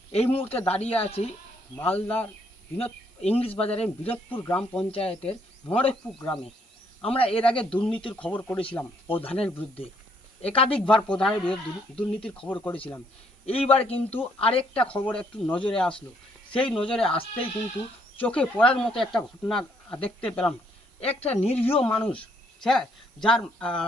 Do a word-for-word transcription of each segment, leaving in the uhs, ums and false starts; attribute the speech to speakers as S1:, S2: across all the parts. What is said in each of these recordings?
S1: এই মুহূর্তে দাঁড়িয়ে আছি মালদার বিনোদ ইংলিশ বাজারের বিনোদপুর গ্রাম পঞ্চায়েতের মরেকপুর গ্রামে। আমরা এর আগে দুর্নীতির খবর করেছিলাম প্রধানের বিরুদ্ধে, একাধিকবার প্রধানের বিরুদ্ধে দুর্নীতির খবর করেছিলাম। এইবার কিন্তু আরেকটা খবর একটু নজরে আসলো। সেই নজরে আসতেই কিন্তু চোখে পড়ার মতো একটা ঘটনা দেখতে পেলাম। একটা নিরীহ মানুষ, হ্যাঁ, যার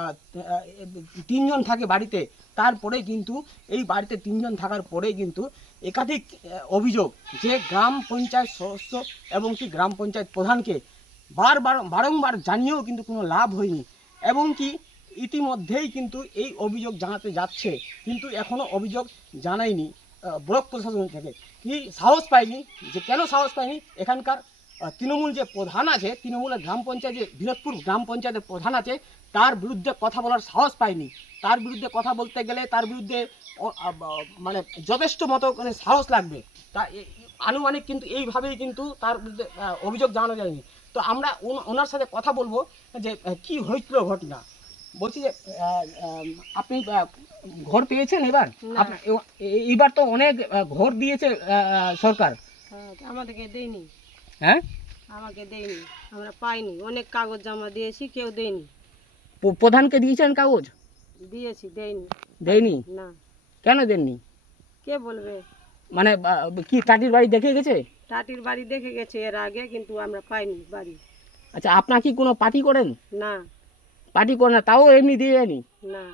S1: তিনজন থাকে বাড়িতে, তারপরেই কিন্তু এই বাড়িতে তিনজন থাকার পরেই কিন্তু একাধিক অভিযোগ যে গ্রাম পঞ্চায়েত সদস্য এবং কি গ্রাম পঞ্চায়েত প্রধানকে বারবার বারংবার জানিয়েও কিন্তু কোনো লাভ হয়নি, এবং কি ইতিমধ্যেই কিন্তু এই অভিযোগ জানাতে যাচ্ছে, কিন্তু এখনও অভিযোগ জানায়নি ব্লক প্রশাসন থেকে। কি সাহস পায়নি, যে কেন সাহস পায়নি? এখানকার তৃণমূল যে প্রধান আছে, তৃণমূলের গ্রাম পঞ্চায়েত যে বিনোদপুর গ্রাম পঞ্চায়েতের প্রধান আছে, তার বিরুদ্ধে কথা বলার সাহস পায়নি। তার বিরুদ্ধে কথা বলতে গেলে তার বিরুদ্ধে মানে যথেষ্ট মতো মানে সাহস লাগবে। তা আনুমানিক কিন্তু এইভাবেই কিন্তু তার বিরুদ্ধে অভিযোগ জানানো যায়নি। তো আমরা ওনার সাথে কথা বলবো যে কি হয়েছিল ঘটনা। বলছি যে আপনি ঘর পেয়েছেন এবার? এইবার তো অনেক ঘর দিয়েছে সরকার,
S2: আমাদেরকে দেয়নি।
S1: হ্যাঁ,
S2: আমাকে দেয়নি, আমরা পাইনি। অনেক কাগজ জমা দিয়েছি, কেউ দেয়নি।
S1: প্রধানকে দিয়েছেন কাগজ?
S2: দিয়েছি, দেয়নি।
S1: দেয়নি?
S2: না।
S1: কেন দেননি?
S2: কে বলবে?
S1: মানে কি টাটির বাড়ি দেখে গেছে?
S2: টাটির বাড়ি দেখে গেছে এর আগে, কিন্তু আমরা পাইনি বাড়ি।
S1: আচ্ছা, আপনার কি কোনো পার্টি করেন?
S2: না।
S1: পার্টি করেন না, তাও এমনি দিয়ে যায়নি?
S2: না।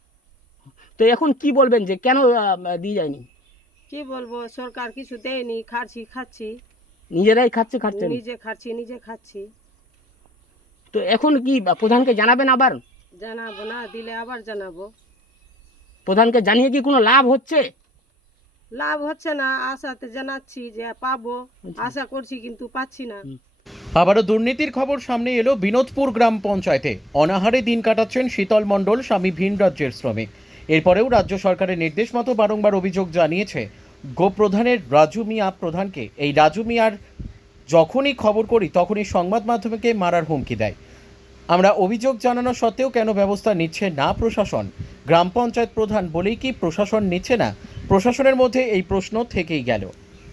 S1: তো এখন কি বলবেন যে কেন দিয়ে যায়নি?
S2: কি বলবো, সরকার কিছু দেয়নি, খাচ্ছি খাচ্ছি
S1: নিজেরাই খাচ্ছে খাচ্ছে
S2: নিজে খাচ্ছি নিজে খাচ্ছি।
S1: তো এখন কি প্রধানকে জানাবেন? আবার
S2: জানাবো না, দিলে আবার জানাবো।
S1: প্রধানকে জানিয়ে কি কোনো লাভ হচ্ছে?
S2: লাভ হচ্ছে না, আশাতে জানাচ্ছি যে পাবো, আশা করছি কিন্তু পাচ্ছি না।
S3: আবারও দুর্নীতির খবর সামনে এলো বিনোদপুর গ্রাম পঞ্চায়েতে। অনাহারে দিন কাটাচ্ছেন শীতল মণ্ডল, স্বামী ভিন রাজ্যের শ্রমিক। এরপরেও রাজ্য সরকারের নির্দেশ মতো বারংবার অভিযোগ জানিয়েছে গোপ্রধানের রাজু মিয়া প্রধানকে। এই রাজু মিয়ার যখনই খবর করি তখনই সংবাদ মাধ্যমকে মারার হুমকি দেয়। আমরা অভিযোগ জানানো সত্ত্বেও কেন ব্যবস্থা নিচ্ছে না প্রশাসন? গ্রাম পঞ্চায়েত প্রধান বলেই কি প্রশাসন নিচ্ছে না? প্রশাসনের মধ্যে এই প্রশ্ন থেকেই গেল।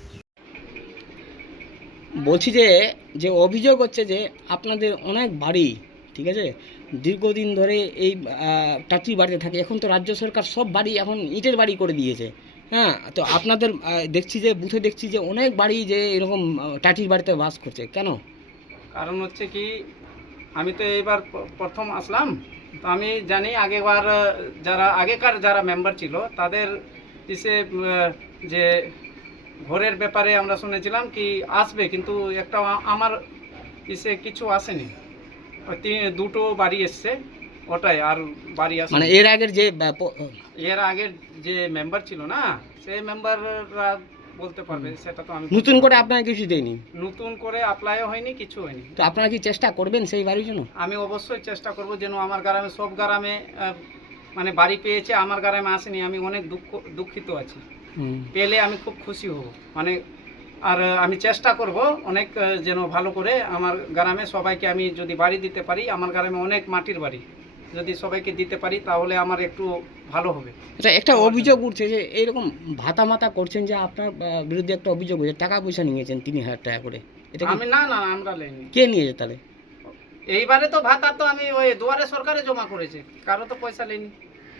S1: বলছি যে যে অভিযোগ হচ্ছে যে আপনাদের অনেক বাড়ি, ঠিক আছে, দীর্ঘদিন ধরে এই টাটির বাড়িতে থাকে। এখন তো রাজ্য সরকার সব বাড়ি এখন ইটের বাড়ি করে দিয়েছে, হ্যাঁ। তো আপনাদের দেখছি যে বুথে দেখছি যে অনেক বাড়ি যে এরকম টাটির বাড়িতে বাস করছে, কেন?
S4: কারণ হচ্ছে কি, আমি তো এইবার প্রথম আসলাম, তো আমি জানি আগেবার যারা আগেকার যারা মেম্বার ছিল তাদের ইসে যে ঘরের ব্যাপারে আমরা শুনেছিলাম কি আসবে, কিন্তু একটা আমার ইসে কিছু আসেনি। দুটো বাড়ি এসছে, ওটাই, আর বাড়ি আসে
S1: মানে এর আগের যে
S4: এর আগের যে মেম্বার ছিল না, সেই মেম্বাররা বলতে পারবে, সেটা তো আমি।
S1: নতুন করে আপনাকে কিছু দেয়নি?
S4: নতুন করে অ্যাপ্লাইও হয়নি, কিছু হয়নি।
S1: তো আপনারা কি চেষ্টা করবেন সেই বাড়ির জন্য?
S4: আমি অবশ্যই চেষ্টা করব যেন আমার গ্রামে, সব গ্রামে মানে বাড়ি পেয়েছে, আমার গ্রামে আসেনি। আমি অনেক দুঃখ দুঃখিত আছি। পেলে আমি খুব খুশি হব, মানে। আর আমি চেষ্টা করব অনেক যেন ভালো করে আমার গ্রামে সবাইকে আমি যদি বাড়ি দিতে পারি, আমার গ্রামে অনেক মাটির বাড়ি যদি সবাইকে দিতে পারি তাহলে আমার একটু ভালো হবে।
S1: আচ্ছা, একটা অভিযোগ উঠছে যে এইরকম ভাতা মাতা করছেন, যে আপনার বিরুদ্ধে একটা অভিযোগ হয়েছে টাকা পয়সা নিয়েছেন তিন হাজার টাকা করে। এটা
S4: আমি না না আমরা নেইনি।
S1: কে নিয়েছে তাহলে?
S4: এইবারে তো ভাতা তো আমি ওই দুয়ারে সরকারে জমা করেছি, কারো তো পয়সা নেইনি,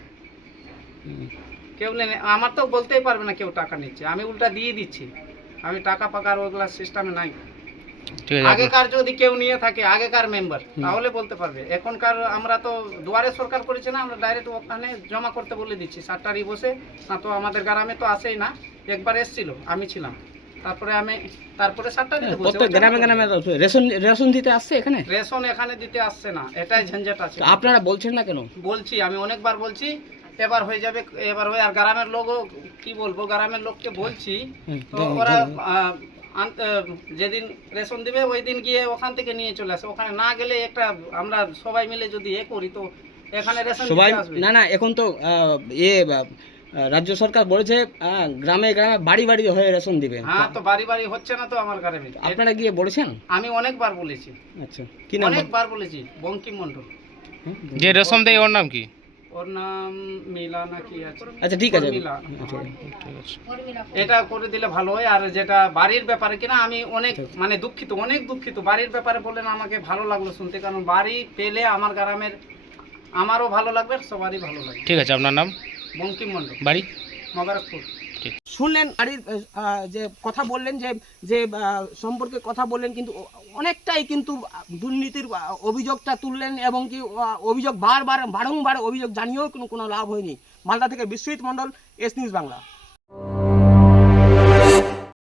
S4: কেউ নেই। আমার তো বলতেই পারবে না কেউ টাকা নিচ্ছে, আমি উল্টা দিয়ে দিচ্ছি। আমি টাকা পাকার ওগুলা সিস্টেমে নাই। আগেকার যদি কেউ নিয়ে থাকে, আগেকার মেম্বার, তাহলে বলতে পারবে। এখনকার আমরা তো দুয়ারে সরকার করেছি না, আমরা ডাইরেক্ট ওখানে জমা করতে বলে দিচ্ছি সাতটারই বসে। না তো আমাদের গ্রামে তো আসেই না, একবার এসেছিল, আমি ছিলাম, তারপরে আমি তারপরে সাতটারই বসে।
S1: গ্রামে গ্রামে রেশন রেশন দিতে আসছে এখানে?
S4: রেশন এখানে দিতে আসছে না, এটাই ঝঞ্ঝাট আছে।
S1: আপনারা বলছেন না কেন?
S4: বলছি, আমি অনেকবার বলছি, এবার হয়ে যাবে, এবার হয়ে। আর গ্রামের লোকও কি বলবো, গ্রামের লোককে বলছি, তো ওরা যেদিন রেশন দিবে ওই দিন গিয়ে ওখান থেকে নিয়ে চলে আসে। ওখানে না গেলে একটা আমরা সবাই মিলে যদি এ করি তো এখানে রেশন
S1: সবাই না না এখন তো এ রাজ্য সরকার বলেছে গ্রামে গ্রামে বাড়ি বাড়ি হয়ে রেশন দিবে।
S4: হ্যাঁ, তো বাড়ি বাড়ি হচ্ছে না তো আমার গ্রামে।
S1: আপনারা গিয়ে বলেছেন?
S4: আমি অনেকবার বলেছি।
S1: আচ্ছা, কি নাম?
S4: অনেকবার বলেছি, বঙ্কিম মণ্ডল।
S5: যে রেশন দেয় ওর নাম কি?
S4: ওর নাম মিলা না কি আছে,
S1: আচ্ছা ঠিক আছে
S4: মিলা।
S1: আচ্ছা,
S4: এটা করে দিলে ভালো হয়। আর যেটা বাড়ির ব্যাপারে কিনা আমি অনেক মানে দুঃখিত, অনেক দুঃখিত। বাড়ির ব্যাপারে বললেন আমাকে ভালো লাগলো শুনতে, কারণ বাড়ি পেলে আমার গ্রামের আমারও ভালো লাগবে, সবারই ভালো লাগবে।
S5: ঠিক আছে, আপনার নাম,
S4: বঙ্কিম মণ্ডল,
S5: বাড়ি?
S4: মবারকপুর।
S1: শুনলেন বাড়ির আহ, যে কথা বললেন, যে যে আহ, সম্পর্কে কথা বললেন, কিন্তু অ- অনেকটাই কিন্তু দুর্নীতির আহ, অভিযোগটা তুললেন, এবং কি আহ, অভিযোগ বারবার বারংবার অভিযোগ জানিয়েও কোনো কোনো লাভ হয়নি। মালদা থেকে বিশ্বজিৎ মণ্ডল, এস নিউজ বাংলা।